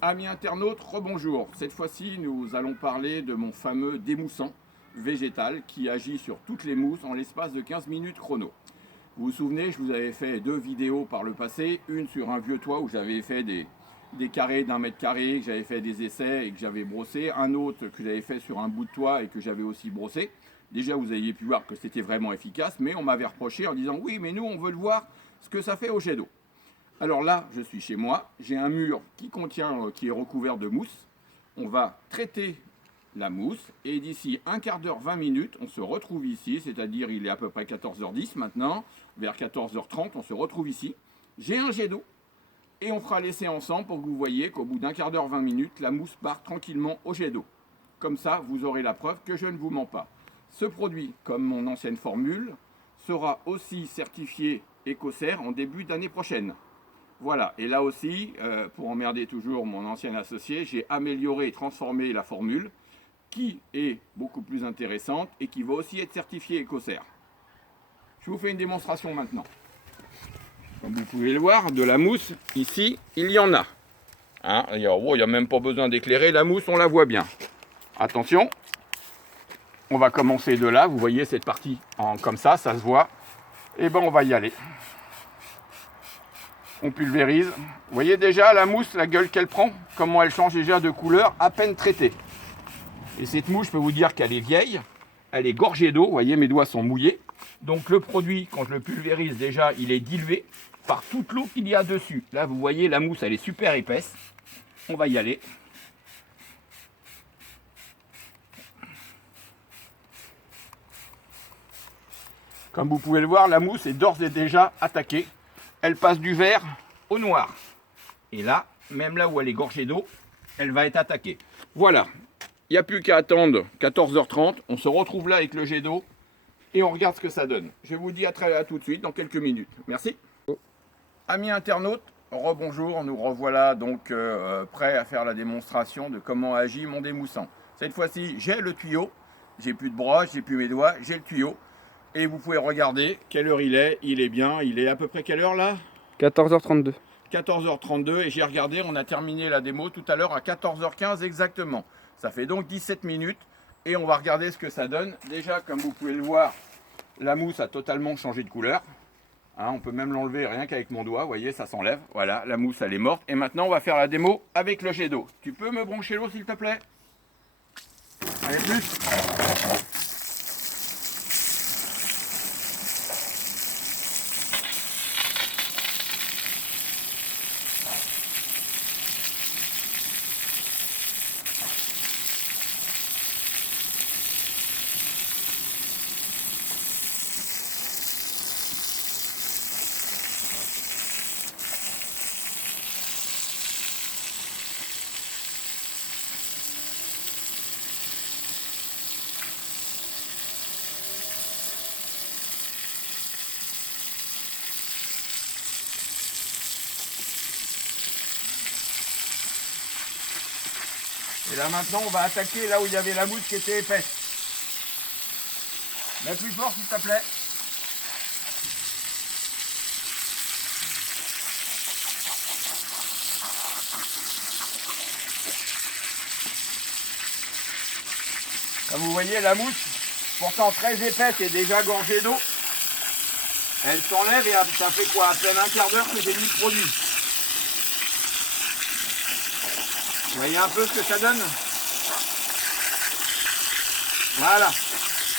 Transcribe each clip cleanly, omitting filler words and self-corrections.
Amis internautes, rebonjour. Cette fois-ci, nous allons parler de mon fameux démoussant végétal qui agit sur toutes les mousses en l'espace de 15 minutes chrono. Vous vous souvenez, je vous avais fait deux vidéos par le passé, une sur un vieux toit où j'avais fait des carrés d'1 mètre carré, que j'avais fait des essais et que j'avais brossé, un autre que j'avais fait sur un bout de toit et que j'avais aussi brossé. Déjà, vous aviez pu voir que c'était vraiment efficace, mais on m'avait reproché en disant oui, mais nous, on veut le voir ce que ça fait au jet d'eau. Alors là, je suis chez moi, j'ai un mur qui est recouvert de mousse. On va traiter la mousse et d'ici un quart d'heure, 20 minutes, on se retrouve ici, c'est-à-dire il est à peu près 14h10 maintenant, vers 14h30, on se retrouve ici. J'ai un jet d'eau et on fera l'essai ensemble pour que vous voyez qu'au bout d'un quart d'heure, 20 minutes, la mousse part tranquillement au jet d'eau. Comme ça, vous aurez la preuve que je ne vous mens pas. Ce produit, comme mon ancienne formule, sera aussi certifié Écocert en début d'année prochaine. Voilà, et là aussi, pour emmerder toujours mon ancien associé, j'ai amélioré et transformé la formule qui est beaucoup plus intéressante et qui va aussi être certifiée Écocert. Je vous fais une démonstration maintenant. Comme vous pouvez le voir, de la mousse, ici, il y en a. Hein, il n'y a même pas besoin d'éclairer, la mousse, on la voit bien. Attention, on va commencer de là, vous voyez cette partie comme ça se voit. Et ben on va y aller. On pulvérise. Vous voyez déjà la mousse, la gueule qu'elle prend, comment elle change déjà de couleur à peine traitée. Et cette mousse, je peux vous dire qu'elle est vieille, elle est gorgée d'eau, vous voyez mes doigts sont mouillés. Donc le produit, quand je le pulvérise déjà, il est dilué par toute l'eau qu'il y a dessus. Là vous voyez la mousse, elle est super épaisse. On va y aller. Comme vous pouvez le voir, la mousse est d'ores et déjà attaquée. Elle passe du vert au noir. Et là, même là où elle est gorgée d'eau, elle va être attaquée. Voilà, il n'y a plus qu'à attendre 14h30. On se retrouve là avec le jet d'eau et on regarde ce que ça donne. Je vous dis à tout de suite, dans quelques minutes. Merci. Amis internautes, rebonjour. Nous revoilà donc prêts à faire la démonstration de comment agit mon démoussant. Cette fois-ci, j'ai le tuyau. J'ai plus de broche, j'ai plus mes doigts, j'ai le tuyau. Et vous pouvez regarder quelle heure il est bien, il est à peu près quelle heure là? 14h32. 14h32 et j'ai regardé, on a terminé la démo tout à l'heure à 14h15 exactement. Ça fait donc 17 minutes et on va regarder ce que ça donne. Déjà, comme vous pouvez le voir, la mousse a totalement changé de couleur. Hein, on peut même l'enlever rien qu'avec mon doigt, vous voyez, ça s'enlève. Voilà, la mousse elle est morte. Et maintenant on va faire la démo avec le jet d'eau. Tu peux me brancher l'eau s'il te plaît? Allez, plus. Et là maintenant on va attaquer là où il y avait la mousse qui était épaisse. Mets plus fort s'il te plaît. Comme vous voyez la mousse, pourtant très épaisse et déjà gorgée d'eau, elle s'enlève et ça fait quoi? À peine un quart d'heure que j'ai mis le produit. Vous voyez un peu ce que ça donne? Voilà.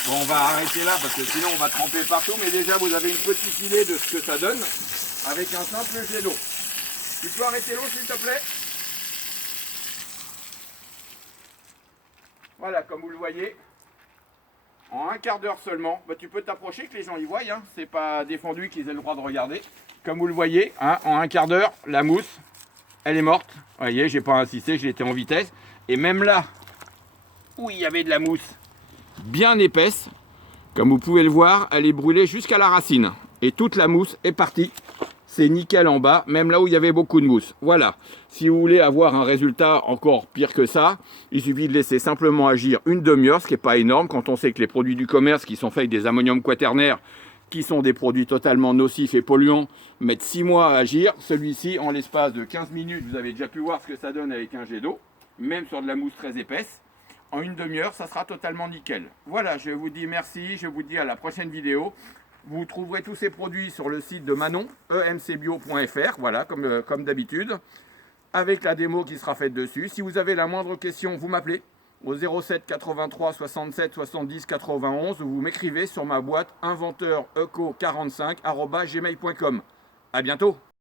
Bon, on va arrêter là parce que sinon on va tremper partout, mais déjà vous avez une petite idée de ce que ça donne avec un simple jet d'eau. Tu peux arrêter l'eau s'il te plaît? Voilà, comme vous le voyez, en un quart d'heure seulement, tu peux t'approcher que les gens y voient, hein. C'est pas défendu qu'ils aient le droit de regarder. Comme vous le voyez, hein, en un quart d'heure, la mousse, elle est morte. Vous voyez, j'ai pas insisté, j'ai été en vitesse. Et même là, où il y avait de la mousse bien épaisse, comme vous pouvez le voir, elle est brûlée jusqu'à la racine. Et toute la mousse est partie. C'est nickel en bas, même là où il y avait beaucoup de mousse. Voilà, si vous voulez avoir un résultat encore pire que ça, il suffit de laisser simplement agir une demi-heure, ce qui n'est pas énorme quand on sait que les produits du commerce qui sont faits avec des ammonium quaternaires, qui sont des produits totalement nocifs et polluants, mettent 6 mois à agir. Celui-ci, en l'espace de 15 minutes, vous avez déjà pu voir ce que ça donne avec un jet d'eau, même sur de la mousse très épaisse. En une demi-heure, ça sera totalement nickel. Voilà, je vous dis merci, je vous dis à la prochaine vidéo. Vous trouverez tous ces produits sur le site de Manon, emcbio.fr, voilà, comme d'habitude, avec la démo qui sera faite dessus. Si vous avez la moindre question, vous m'appelez au 07 83 67 70 91 ou vous m'écrivez sur ma boîte inventeurEco45@gmail.com. À bientôt.